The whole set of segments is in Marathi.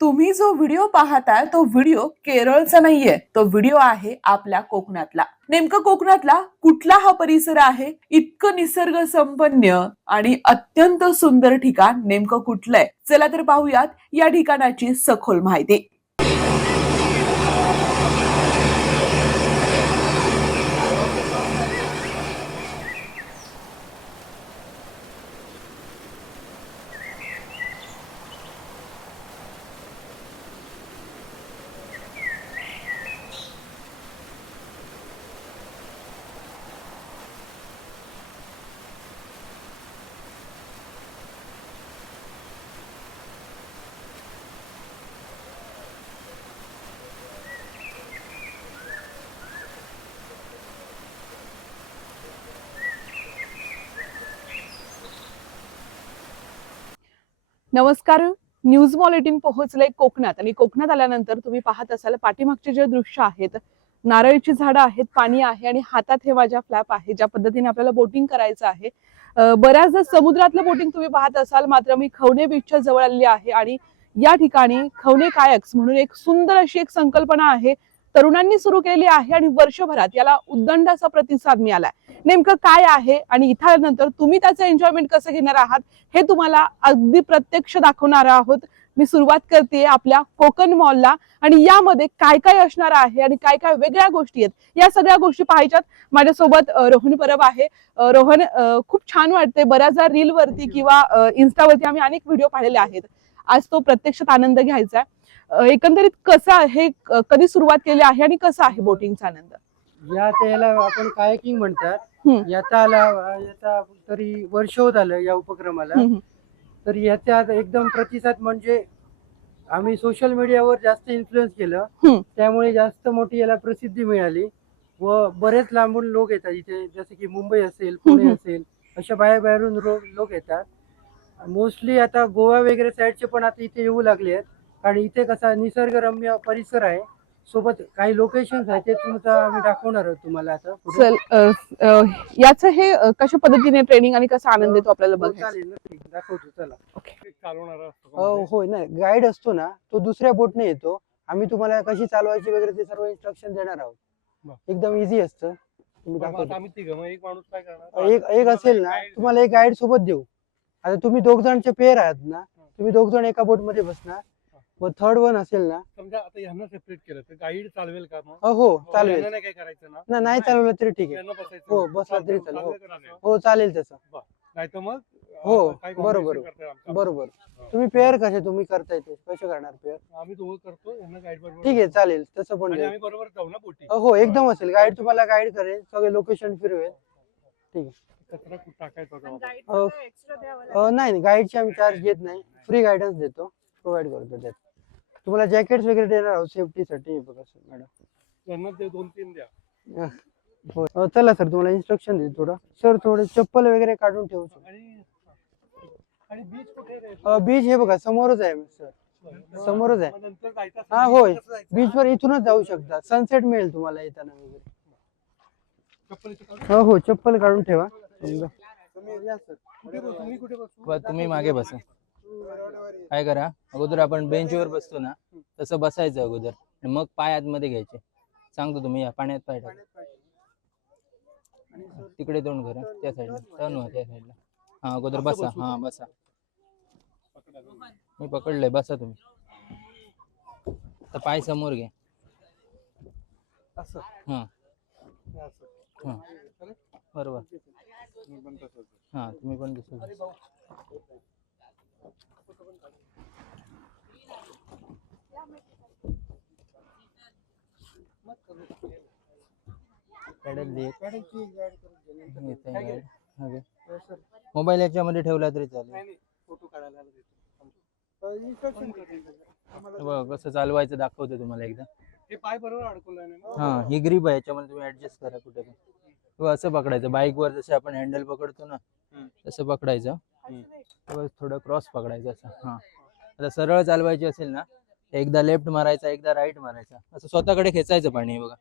तुम्ही जो व्हिडिओ पाहताय तो व्हिडिओ केरळचा नाहीये. तो व्हिडिओ आहे आपल्या कोकणातला. नेमकं कोकणातला कुठला हा परिसर आहे? इतकं निसर्ग संपन्न आणि अत्यंत सुंदर ठिकाण नेमकं कुठलंय? चला तर पाहूयात या ठिकाणाची सखोल माहिती. नमस्कार. न्यूज मॉल एटीन पोहोचले कोकणात आणि कोकणात आल्यानंतर तुम्ही पाहत असाल पाठीमागचे जे दृश्य आहेत नारळीची झाडं आहेत पाणी आहे आणि हातात हे माझ्या फ्लॅप आहे ज्या पद्धतीने आपल्याला बोटिंग करायचं आहे. बऱ्याचदा समुद्रातलं बोटिंग तुम्ही पाहत असाल मात्र मी खवणे बीचच्या जवळ आलेली आहे आणि या ठिकाणी खवणे कायक्स म्हणून एक सुंदर अशी एक संकल्पना आहे. तरुणांनी सुरू केलेली आहे आणि वर्षभरात याला उद्दंड असा प्रतिसाद मिळालाय. नेमकं काय आहे आणि इथं आल्यानंतर तुम्ही त्याचं एन्जॉयमेंट कसं घेणार आहात हे तुम्हाला अगदी प्रत्यक्ष दाखवणार आहोत. मी सुरुवात करते आपल्या कोकण मॉलला आणि यामध्ये काय काय असणार आहे आणि काय काय वेगळ्या गोष्टी आहेत. या सगळ्या गोष्टी पाहायच्यात. माझ्यासोबत रोहन परब आहे. रोहन खूप छान वाटते बऱ्याचदा रील वरती किंवा इन्स्टावरती आम्ही अनेक व्हिडिओ पाहिलेले आहेत. आज तो प्रत्यक्षात आनंद घ्यायचा आहे एकंदरीत कसं आहे क- कधी सुरुवात केली आहे आणि कसं आहे बोटिंगचा आनंद? या त्याला आपण कायकिंग म्हणतात. याचा आला याचा तरी वर्ष होत आलं या उपक्रमाला. तर याच्यात एकदम प्रतिसाद म्हणजे आम्ही सोशल मीडियावर जास्त इन्फ्लुएन्स केलं. त्यामुळे जास्त मोठी याला प्रसिद्धी मिळाली. व बरेच लांबून लोक येतात इथे. जसे की मुंबई असेल पुणे. असेल अशा बाहेर बाहेरून लोक येतात. मोस्टली आता गोवा वगैरे साईडचे पण आता इथे येऊ लागले आहेत. कारण इथे कसा निसर्गरम्य परिसर आहे सोबत काही लोकेशन्स आहेत ते तुमचं आम्ही दाखवणार आहोत तुम्हाला आता पुढे. चल अं, अं, याचं हे अं, कशा पद्धतीने ट्रेनिंग आणि कसा आनंद देतो आपल्याला हो, चालेल नक्की दाखवतो चला. चालवणार हो होय ना गाईड असतो ना तो दुसऱ्या बोटने येतो. आम्ही तुम्हाला कशी चालवायची वगैरे ते सर्व इन्स्ट्रक्शन देणार आहोत. बर. एकदम इझी असतं. तुम्ही दाखवतो. आम्ही तिघ मग एक माणूस काय करणार? एक एक असेल ना तुम्हाला एक गाईड सोबत देऊ. आता तुम्ही दोघ जणचे पेअर आहात ना तुम्ही दोघ जण एका बोटमध्ये बसणार. व थर्ड वन असेल ना? समजा आता यांना सेपरेट केलं तर गाईड चालवेल का मग? हो हो यांना चालेल नाही काय करायचं ना? ना नाही चालवलं तरी ठीक आहे. यांना बसायचं हो. बसला तरी चालेल, हो. चाललं का नाही? हो चालेल तसं. नाही तर मग हो, बरोबर. आमचं. बरोबर. तुम्ही पेअर कसे तुम्ही करताय ते? कसे करणार पेअर आम्ही दोघं करतो यांना गाईड बरोबर ठीक आहे चालेल. तसं पण आणि. आम्ही बरोबर जाऊ ना बोटी? हो एकदम असेल. गाईड तुम्हाला गाईड करेल. सगळे लोकेशन फिरवेल. कचरा कुठं टाकायचा अ, नाही नाही. गाईडचे आम्ही चार्ज घेत नाही. फ्री गायडन्स देतो. प्रोव्हाइड करतो त्यात. तुम्हाला जॅकेट्स वगैरे देणार आहोत सेफ्टीसाठी बघा सर मॅडम यांना ते दोन तीन द्या. हो. चला सर तुम्हाला इन्स्ट्रक्शन देतो थोडं. सर थोडे चप्पल वगैरे काढून ठेवू सर बीच? बीच हे बघा समोरच आहे सर समोरच आहे. हा, होय. जायचं? बीचवर इथूनच जाऊ शकता. सनसेट मिळेल तुम्हाला येताना वगैरे. चप्पल इथं काढून. हो हो चप्पल काढून ठेवा. तुम्ही मागे बसा. काय करा? अगोदर आपण बेंचवर बसतो ना तसं बसायचं अगोदर. आणि मग पाय आतमध्ये घ्यायचे. सांगतो तुम्ही या पाण्यात पाय टाका. तिकडे तोंड करा त्या साईडला. टर्न व्हा त्या साईडला. हा अगोदर बसा. हा बसा. मी पकडलंय बसा तुम्ही. तर पाय समोर घ्या. हा. हा. बरोबर. हा तुम्ही पण दिसू मोबाईल याच्यामध्ये ठेवला तरी चालेल. नाही, नाही. फोटो काढायला आलो तिथे. इन्स्ट्रक्शन हे बघा कसं चालवायचं दाखवतो तुम्हाला एकदा. हे पाय बरोबर अडकवलं ना? हा ही. ग्रीप आहे. याच्यामध्ये तुम्ही ऍडजस्ट करा कुठे पण किंवा असं पकडायचं. बाईक वर जसे आपण हँडल पकडतो ना. तसं पकडायचं. तेव्हा थोडं क्रॉस पकडायचं असं. हा. आता सरळ चालवायची असेल ना एकदा लेफ्ट मारायचा एकदा राईट मारायचा. असं स्वतःकडे खेचायचं पाणी हे बघा.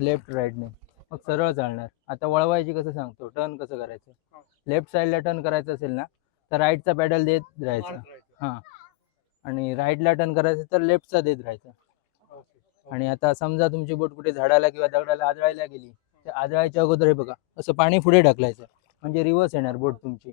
लेफ्ट राईटने मग सरळ चालणार. आता वळवायची कसं सांगतो? टर्न कसं करायचं? लेफ्ट साईडला टर्न करायचं असेल ना तर राईटचा पॅडल देत राहायचं. हा. आणि राईटला टर्न करायचं तर लेफ्टचा देत राहायचं. आणि आता समजा तुमची बोट कुठे झाडाला किंवा दगडाला आदळायला गेली तर आदळायच्या अगोदर हे बघा असं पाणी पुढे ढकलायचं. म्हणजे रिव्हर्स येणार बोट तुमची.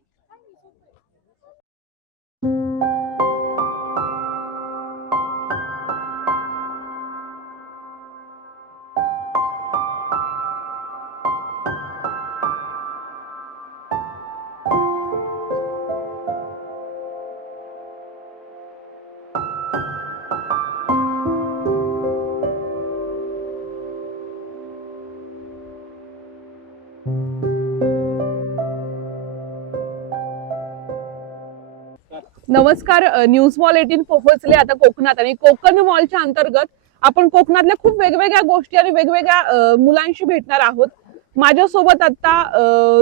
नमस्कार न्यूज मॉल एटीन पोहोचले आता कोकणात आणि कोकण मॉलच्या अंतर्गत आपण कोकणातल्या खूप वेगवेगळ्या गोष्टी आणि वेगवेगळ्या मुलांशी भेटणार आहोत. माझ्यासोबत आता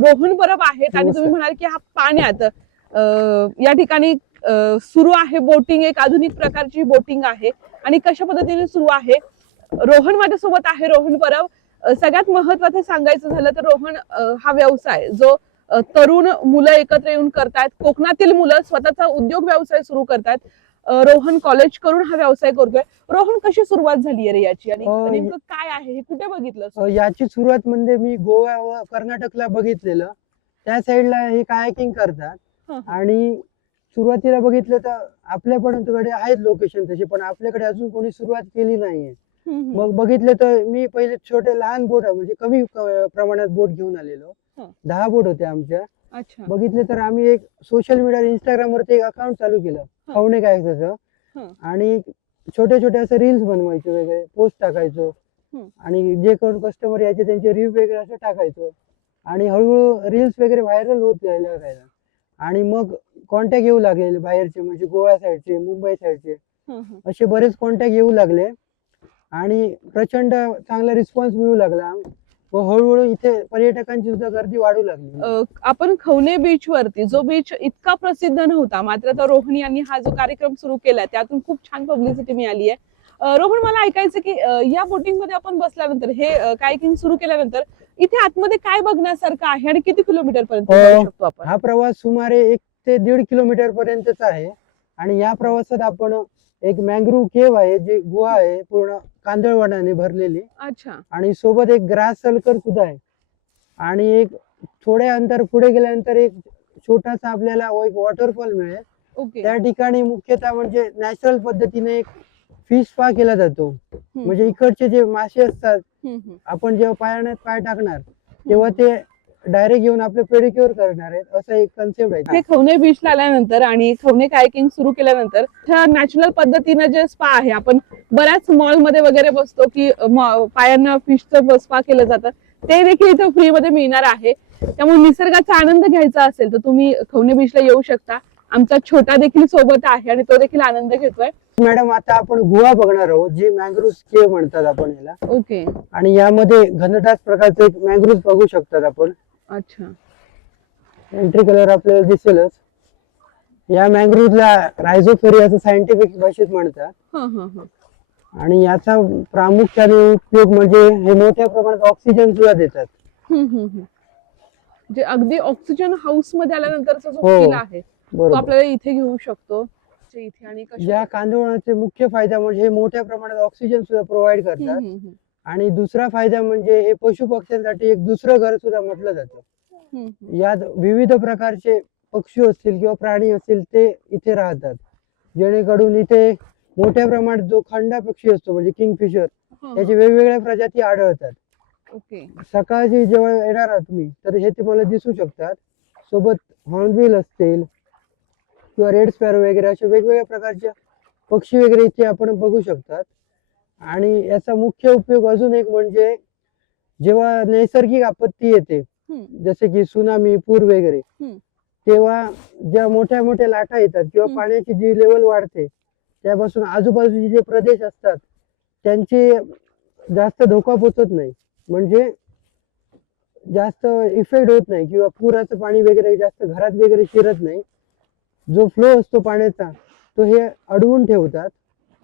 रोहन परब आहेत आणि तुम्ही म्हणाल की हा पाण्यात या ठिकाणी सुरू आहे बोटिंग एक आधुनिक प्रकारची बोटिंग आहे आणि कशा पद्धतीने सुरू आहे? रोहन माझ्यासोबत आहे रोहन परब. सगळ्यात महत्वाचं सांगायचं झालं तर रोहन हा व्यवसाय जो तरुण मुलं एकत्र येऊन करतायत. कोकणातील मुलं स्वतःचा उद्योग व्यवसाय सुरू करतायत. रोहन कॉलेज करून हा व्यवसाय करतोय. रोहन कशी सुरुवात झाली रे याची? आणि नेमकं काय आहे? हे कुठे बघितलं याची सुरुवात म्हणजे मी गोवा व कर्नाटकला बघितलेलं. त्या साईडला हे कायाकिंग करतात. आणि सुरुवातीला बघितलं तर आपल्यापर्यंतकडे आहेत लोकेशन तसे पण आपल्याकडे अजून कोणी सुरुवात केली नाहीये. मग बघितलं तर मी पहिले छोटे लहान बोट म्हणजे कमी प्रमाणात बोट घेऊन आलेलो. दहा बोट होते आमच्या. अच्छा. बघितले तर आम्ही एक सोशल मीडिया इंस्टाग्राम वरती एक अकाउंट चालू केलं. खवणे काय त्याचं. आणि छोटे छोटे असं रील्स बनवायचे वेगळे पोस्ट टाकायचो. आणि जे कोण कस्टमर यायचे त्यांचे रिव्ह्यू वगैरे असं टाकायचो. आणि हळूहळू रील्स वगैरे व्हायरल होत जायला आणि मग कॉन्टॅक्ट येऊ लागले बाहेरचे म्हणजे गोवा साईडचे मुंबई साईडचे. असे बरेच कॉन्टॅक्ट येऊ लागले. आणि प्रचंड चांगला रिस्पॉन्स मिळू लागला. व हळूहळू इथे पर्यटकांची सुद्धा गर्दी वाढू लागली. अ, आपण खवणे बीच वरती जो बीच इतका प्रसिद्ध नव्हता मात्र आता रोहन यांनी हा जो कार्यक्रम सुरू केलाय त्यातून खूप छान पब्लिसिटी मिळाली आहे. अ, रोहन मला ऐकायचं की अ, या बोटिंगमध्ये आपण बसल्यानंतर हे कायकिंग सुरू केल्यानंतर इथे आतमध्ये काय बघण्यासारखं आहे आणि किती किलोमीटर पर्यंत अ, जाऊ शकतो आपण? हा प्रवास सुमारे एक ते दीड किलोमीटर पर्यंतचा आहे. आणि या प्रवासात आपण एक मँग्रोव्ह केव आहे जी गुहा आहे पूर्ण कांदळवनाने भरलेली. अच्छा. आणि सोबत एक ग्रास सलकर सुद्धा आहे. आणि एक थोड्या अंतर पुढे गेल्यानंतर एक छोटासा आपल्याला एक वॉटरफॉल मिळेल. ओके. त्या ठिकाणी मुख्यतः म्हणजे नॅचरल पद्धतीने एक फिश स्पा केला जातो. म्हणजे इकडचे जे मासे असतात आपण जेव्हा पाण्यात पाय टाकणार तेव्हा ते डायरेक्ट येऊन आपले पेडिक्युअर करणार आहेत असं एक कन्सेप्ट आहे. हे खवणे बीचला आल्यानंतर आणि खवणे कायकिंग सुरू केल्यानंतर नॅचरल पद्धतीनं जे स्पा आहे आपण बऱ्याच मॉलमध्ये वगैरे बसतो की पायांना फिशचं स्पा केलं जातं ते देखील इथं फ्री मध्ये मिळणार आहे. त्यामुळे निसर्गाचा आनंद घ्यायचा असेल तर तुम्ही खवणे बीचला येऊ शकता. आमचा छोटा देखील सोबत आहे आणि तो देखील आनंद घेतोय. मॅडम आता आपण गुहा बघणार आहोत जी मँग्रोव्ह केव म्हणतात आपण याला. ओके. आणि यामध्ये घनदाट प्रकारचे मँग्रोव्ह बघू शकतात आपण. अच्छा. एंट्री कलर आपल्याला दिसेलच. या मँग्रोव्हला रायझोफेरी असं सायंटिफिक भाषेत म्हणतात. हा हा हा. आणि याचा प्रामुख्याने उपयोग म्हणजे हे मोठ्या प्रमाणात ऑक्सिजन सुद्धा देतात. जे अगदी ऑक्सिजन हाऊसमध्ये आल्यानंतरचा जो हो. फील आहे तो आपल्याला इथे घेऊ शकतो. इथे आणि या कांदळवनाचे मुख्य फायदा म्हणजे हे मोठ्या प्रमाणात ऑक्सिजन सुद्धा प्रोव्हाइड करतात. आणि दुसरा फायदा म्हणजे हे पशु पक्ष्यांसाठी एक दुसरं घर सुद्धा म्हटलं जातं. यात विविध प्रकारचे पक्षी असतील किंवा प्राणी असतील ते इथे राहतात. जेणेकरून इथे मोठ्या प्रमाणात जो खंडा पक्षी असतो म्हणजे किंगफिशर हा, त्याचे वेगवेगळ्या प्रजाती आढळतात. हा. सकाळची जेव्हा येणार आहात तुम्ही तर हे तुम्हाला दिसू शकतात. सोबत हॉर्नबिल असतील किंवा रेड स्पॅरो वगैरे अशा वेगवेगळ्या प्रकारच्या पक्षी वगैरे इथे आपण बघू शकतात. आणि याचा मुख्य उपयोग अजून एक म्हणजे जेव्हा नैसर्गिक आपत्ती येते. जसे की सुनामी पूर वगैरे. तेव्हा ज्या मोठ्या मोठ्या लाटा येतात किंवा. पाण्याची जी लेवल वाढते त्यापासून आजूबाजूचे जे प्रदेश असतात त्यांचे जास्त धोका पोचत नाही म्हणजे जास्त इफेक्ट होत नाही किंवा पुराचं पाणी वगैरे जास्त घरात वगैरे शिरत नाही जो फ्लो असतो पाण्याचा तो हे अडवून ठेवतात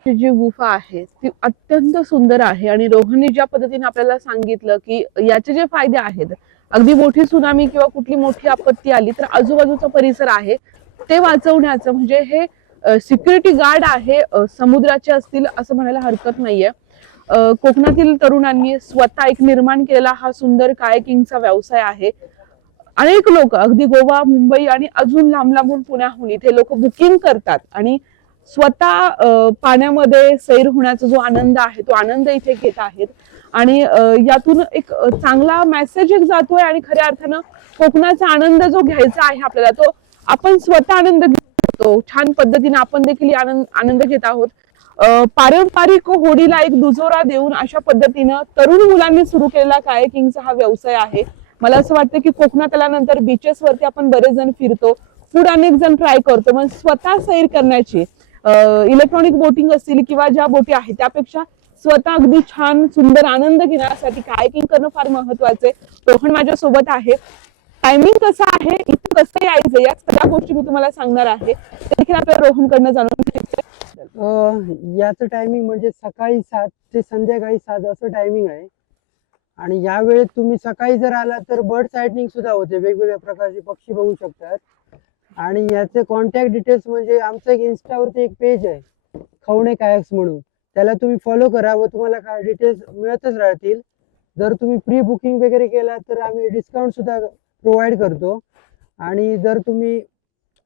ची जी गुफा आहे ती अत्यंत सुंदर आहे. आणि रोहनने ज्या पद्धतीने आपल्याला सांगितलं की याचे जे फायदे आहेत अगदी मोठी सुनामी किंवा कुठली मोठी आपत्ती आली तर आजूबाजूचा परिसर आहे ते वाचवण्याचं म्हणजे हे सिक्युरिटी गार्ड आहे समुद्राचे असतील असं म्हणायला हरकत नाहीये. कोकणातील तरुणांनी स्वतः एक निर्माण केलेला हा सुंदर कायकिंगचा व्यवसाय आहे. अनेक लोक अगदी गोवा मुंबई आणि अजून लांब लांबून पुण्याहून इथे लोक बुकिंग करतात. आणि स्वतः पाण्यामध्ये सैर होण्याचा जो आनंद आहे तो आनंद इथे घेत आहेत. आणि यातून एक चांगला मेसेज एक जातोय आणि खऱ्या अर्थानं कोकणाचा आनंद जो घ्यायचा आहे आपल्याला तो आपण स्वतः आनंद घेतो छान पद्धतीने आपण देखील आनंद आनंद घेत आहोत. पारंपरिक होडीला एक दुजोरा देऊन अशा पद्धतीनं तरुण मुलांनी सुरू केलेला कायकिंगचा हा व्यवसाय आहे. मला असं वाटतं की कोकणात आल्यानंतर बीचेस वरती आपण बरेच जण फिरतो. फूड अनेक जण ट्राय करतो पण स्वतः सैर करण्याची इलेक्ट्रॉनिक बोटिंग असतील किंवा ज्या बोटी आहेत त्यापेक्षा स्वतः अगदी छान सुंदर आनंद घेण्यासाठी कायकिंग करणं फार महत्वाचं आहे. रोहन माझ्या सोबत आहे. टायमिंग कसं आहे इथं कसं यायचं या सगळ्या गोष्टी मी तुम्हाला सांगणार आहे. ते देखील आपल्याला रोहनकडनं जाणून घ्यायचं याचं टायमिंग म्हणजे सकाळी सात ते संध्याकाळी सात असं टायमिंग आहे. आणि या वेळेत तुम्ही सकाळी जर आला तर बर्ड सायटिंग सुद्धा होते. वेगवेगळ्या प्रकारचे पक्षी बघू शकतात. आणि याचे कॉन्टॅक्ट डिटेल्स म्हणजे आमचं एक इन्स्टावरती एक पेज आहे. खवणे कायक्स म्हणून. त्याला तुम्ही फॉलो करा व तुम्हाला काय डिटेल्स मिळतच राहतील. जर तुम्ही प्री बुकिंग वगैरे केला तर आम्ही डिस्काउंट सुद्धा प्रोव्हाइड करतो. आणि जर तुम्ही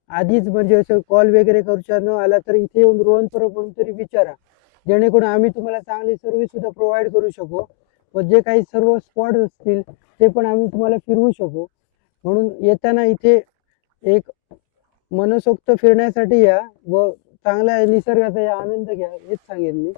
आधीच म्हणजे असं कॉल वगैरे करूच्या न आला तर इथे येऊन रोहन परब म्हणून तरी विचारा. जेणेकरून आम्ही तुम्हाला चांगली सर्व्हिस सुद्धा प्रोव्हाइड करू शकू. व जे काही सर्व स्पॉट असतील ते पण आम्ही तुम्हाला फिरवू शकू. म्हणून येताना इथे एक मनसोक्त फिरण्यासाठी या व चांगल्या निसर्गाचा या आनंद घ्या हेच सांगेन मी.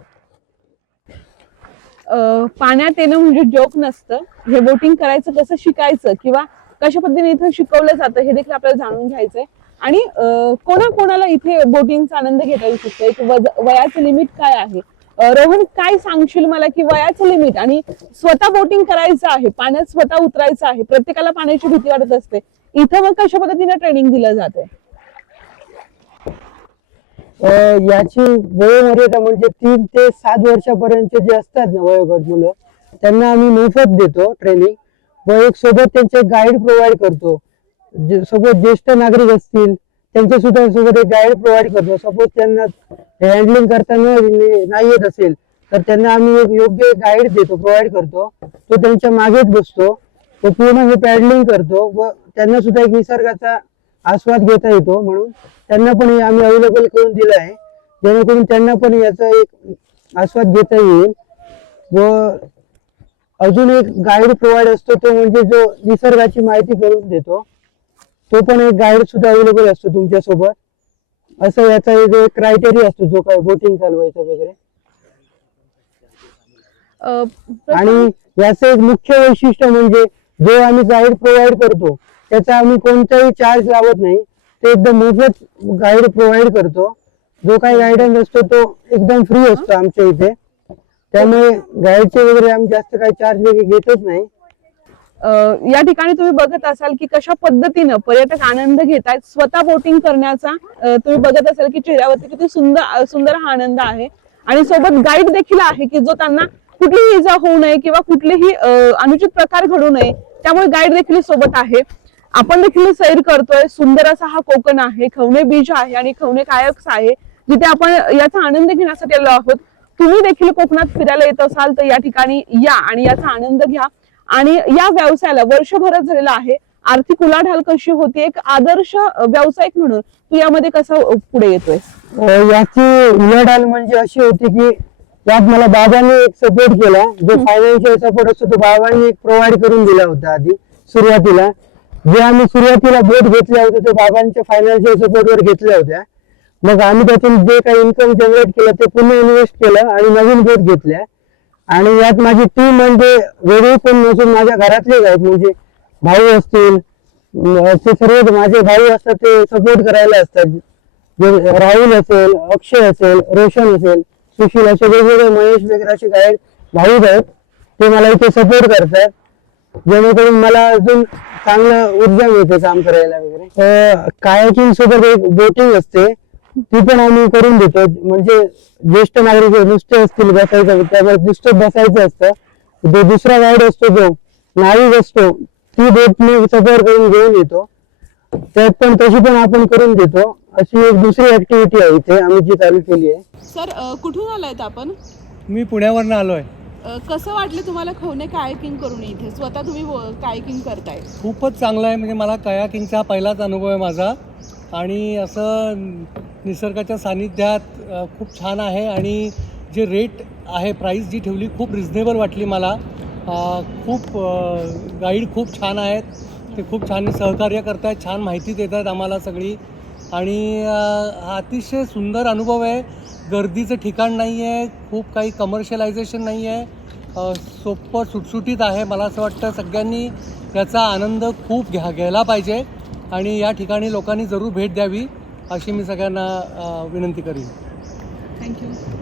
अं, पाण्यात येणं म्हणजे जोक नसतं. हे बोटिंग करायचं कसं शिकायचं किंवा कशा पद्धतीने इथं शिकवलं जातं हे देखील आपल्याला जाणून घ्यायचंय. आणि अं, कोणाकोणाला इथे बोटिंगचा आनंद घेता येऊ शकतो? एक वज- वयाचं लिमिट काय आहे? अं, रोहन काय सांगशील मला की वयाचं लिमिट आणि स्वतः बोटिंग करायचं आहे पाण्यात स्वतः उतरायचं आहे प्रत्येकाला पाण्याची भीती वाटत असते. इथं मग कशा पद्धतीने ट्रेनिंग दिलं जाते याची वयोमर्यादा म्हणजे तीन ते सात वर्षापर्यंत जे असतात ना वयोगट मुलं त्यांना आम्ही मोफत देतो ट्रेनिंग व एक सोबत त्यांचे गाईड प्रोव्हाइड करतो. जे सोबत ज्येष्ठ नागरिक असतील त्यांच्या सुद्धा सोबत एक गाईड प्रोव्हाइड करतो. सपोज त्यांना हँडलिंग करताना नाही येत असेल तर त्यांना आम्ही एक योग्य गाईड देतो प्रोव्हाइड करतो. तो त्यांच्या मागेच बसतो. तो पूर्ण हे पॅडलिंग करतो. व त्यांना सुद्धा एक निसर्गाचा आस्वाद घेता येतो म्हणून. त्यांना पण हे आम्ही अवेलेबल करून दिलं आहे. जेणेकरून त्यांना पण याचा एक आस्वाद घेता येईल. व अजून एक गाईड प्रोव्हाइड असतो तो म्हणजे जो निसर्गाची माहिती करून देतो. तो पण एक गाईड सुद्धा अवेलेबल असतो तुमच्यासोबत असं याचा एक क्रायटेरिया असतो जो काय बोटिंग चालवायचा वगैरे. आणि याचं एक मुख्य वैशिष्ट्य म्हणजे जो आम्ही गाईड प्रोव्हाइड करतो त्याचा आम्ही कोणताही चार्ज लावत नाही. ते एकदम मोफत गाईड प्रोव्हाइड करतो. जो काही गायडन्स असतो तो एकदम फ्री असतो आमच्या इथे. त्यामुळे गाईडचे वगैरे आम्ही जास्त काही चार्ज वगैरे घेतच नाही. या ठिकाणी तुम्ही बघत असाल की कशा पद्धतीनं पर्यटक आनंद घेत आहेत स्वतः बोटिंग करण्याचा तुम्ही बघत असाल की चेहऱ्यावरती किती सुंदर सुंदर हा आनंद आहे. आणि सोबत गाईड देखील आहे की जो त्यांना कुठलीही इजा होऊ नये किंवा कुठलेही अनुचित प्रकार घडू नये त्यामुळे गाईड देखील सोबत आहे. आपण देखील सैर करतोय. सुंदर असा हा कोकण आहे खवणे बीच आहे आणि खवणे कायक्स आहे जिथे आपण याचा आनंद घेण्यासाठी आलो आहोत. तुम्ही देखील कोकणात फिरायला येत असाल तर या ठिकाणी या आणि याचा आनंद घ्या. आणि या व्यवसायाला वर्षभरच झालेला आहे. आर्थिक उलाढाल कशी होती? एक आदर्श व्यावसायिक म्हणून तू यामध्ये कसं पुढे येतोय? याची उलाढाल म्हणजे अशी होती की यात मला बाबांनी एक सपोर्ट केला. जो फायनान्शियल सपोर्ट असतो तो बाबांनी एक प्रोव्हाइड करून दिला होता आधी सुरुवातीला. जे आम्ही सुरुवातीला बोट घेतल्या होत्या ते बाबांच्या फायनान्शियल सपोर्टवर घेतल्या होत्या. मग आम्ही त्यातून जे काही इन्कम जनरेट केलं ते पुन्हा इन्व्हेस्ट केलं आणि नवीन बोट घेतल्या. आणि यात माझी टीम म्हणजे वेगळी कोण नसून माझ्या घरातलेच आहेत म्हणजे भाऊ असतील ते सर्व माझे भाऊ असतात ते सपोर्ट करायला असतात. राहुल असेल अक्षय असेल रोशन असेल सुशील असे वेगवेगळे महेश वगैरे असे काही भाऊ आहेत ते मला इथे सपोर्ट करतात. जेणेकरून मला अजून चांगलं ऊर्जा मिळते काम करायला वगैरे. कायाकिंग सोबत एक बोटिंग असते. ती पण आम्ही करून देतो. म्हणजे ज्येष्ठ नागरिक नुसते असतील बसायचं त्यामुळे नुसतं बसायचं असतं. जो दुसरा गाईड असतो जो नाविक असतो ती बोटने सफर करून घेऊन येतो. त्यात पण तशी पण आपण करून देतो. अशी एक दुसरी ऍक्टिव्हिटी आहे इथे. आम्ही जी चालू केली आहे. सर कुठून आलायत आपण? मी पुण्यावरनं आलो आहे अ, कसं वाटलं तुम्हाला खवणे कायकिंग करून इथे? स्वतः तुम्ही कायकिंग करताय. खूपच चांगलं आहे. म्हणजे मला कयाकिंगचा हा पहिलाच अनुभव आहे माझा. आणि असं निसर्गाच्या सानिध्यात खूप छान आहे. आणि जे रेट आहे प्राईस जी ठेवली खूप रिझनेबल वाटली मला. खूप गाईड खूप छान आहेत. ते खूप छान सहकार्य करत आहेत छान माहिती देत आहेत आम्हाला सगळी. आणि अतिशय सुंदर अनुभव आहे. गर्दीचं ठिकाण नाही आहे खूप काही कमर्शियलायझेशन नाही आहे सोपं सुटसुटीत आहे. मला असं वाटतं सगळ्यांनी याचा आनंद खूप घ्या घ्यायला पाहिजे. आणि या ठिकाणी लोकांनी जरूर भेट द्यावी अशी मी सगळ्यांना विनंती करीन. थँक्यू